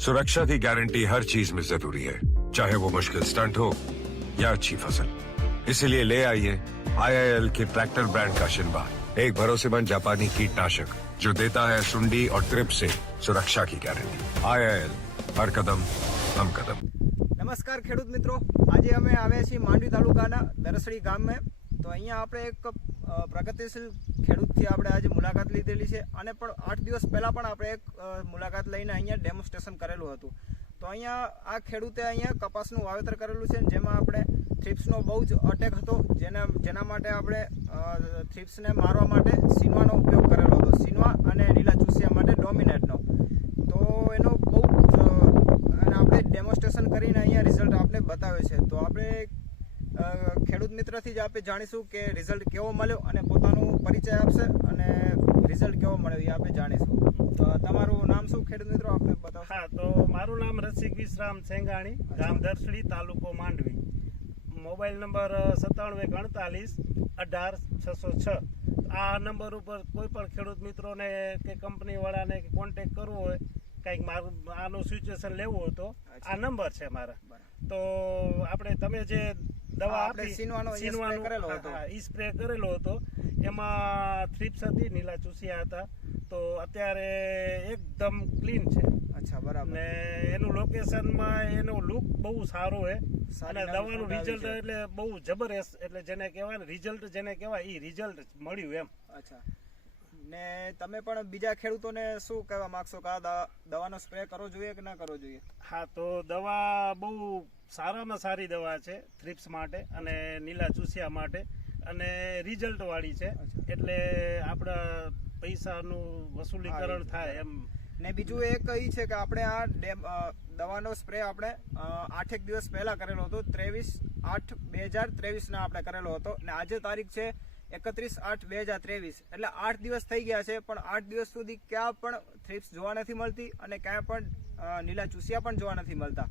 सुरक्षा की गारंटी हर चीज में जरूरी है, चाहे वो मुश्किल स्टंट हो या अच्छी फसल। इसीलिए ले आइए IIL के ट्रैक्टर ब्रांड का शिनबा, एक भरोसेमंद जापानी कीटनाशक जो देता है सुंडी और ट्रिप से सुरक्षा की गारंटी। IIL, हर कदम हम कदम। નમસ્કાર ખેડૂત મિત્રો, આજે અમે આવ્યા છીએ માંડવી તાલુકાના દરસડી ગામમાં। તો અહીંયા આપણે એક પ્રગતિશીલ ખેડૂતથી આપણે આજે મુલાકાત લીધેલી છે અને પણ 8 દિવસ પહેલાં પણ આપણે એક મુલાકાત લઈને અહીંયા ડેમોન્સ્ટ્રેશન કરેલું હતું। તો અહીંયા આ ખેડૂતે અહીંયા કપાસનું વાવેતર કરેલું છે, જેમાં આપણે થ્રિપ્સનો બહુ જ અટેક હતો, જેના માટે આપણે થ્રિપ્સને મારવા માટે સિનવાનો ઉપયોગ કરેલો હતો, સિનવા અને લીલા ચૂસિયા માટે ડોમિનેટનો। તો એનો બહુ અને આપણે ડેમોન્સ્ટ્રેશન કરીને અહીંયા રિઝલ્ટ આપણે બતાવે છે। તો આપણે ખેડૂત મિત્રથી જ આપણે જાણીશું કે રિઝલ્ટ કેવો મળ્યો અને પોતાનું પરિચય આપશે અને રિઝલ્ટ કેવો મળ્યો એ આપણે જાણીશું। તો તમારું નામ શું ખેડૂત મિત્રો આપણે બતાવો? હા, તો મારું નામ રસિક વિશ્રામ સેંગાણી, ગામ દરસડી, તાલુકો માંડવી, મોબાઈલ નંબર 9748188606। આ નંબર ઉપર કોઈ પણ ખેડૂત મિત્રોને કે કંપનીવાળાને કોન્ટેક કરવો હોય, કંઈક મારું આનું સિચ્યુએશન લેવું હોય તો આ નંબર છે મારા। તો આપણે તમે જે દવા આપી સિનવાનો સ્પ્રે કરેલો હતો, એમાં થ્રિપ્સ હતી, નીલા ચૂસિયા હતા, તો અત્યારે એકદમ ક્લીન છે। અચ્છા, બરાબર। ને એનું લોકેશનમાં એનો લુક બહુ સારો છે અને દવાનું રિઝલ્ટ એટલે બહુ જબરદસ્ત, એટલે જેને કહેવાય ને રિઝલ્ટ જેને કહેવાય એ રિઝલ્ટ મળ્યું એમ। અચ્છા, ને તમે પણ બીજા ખેડૂતોને શું કહેવા માંગશો કે આ દવાનો સ્પ્રે કરવો જોઈએ કે ના કરવો જોઈએ? હા, તો દવા બહુ સારામાં સારી દવા છે થ્રિપ્સ માટે અને નીલા ચૂસિયા માટે, અને રિઝલ્ટ વાળી છે, એટલે આપણા પૈસાનું વસૂલીકરણ થાય એમ। ને બીજું એક એ છે કે આપણે આ દવાનો સ્પ્રે આપણે 8 દિવસ પહેલા કરેલો હતો, 23/8/2023 આપણે કરેલો હતો, ને આજે તારીખ છે 31/8/2023, એટલે 8 દિવસ થઈ ગયા છે, પણ 8 દિવસ સુધી ક્યાં પણ થ્રિપ્સ જોવા નથી મળતી અને ક્યાં પણ નીલા ચૂસિયા પણ જોવા નથી મળતા।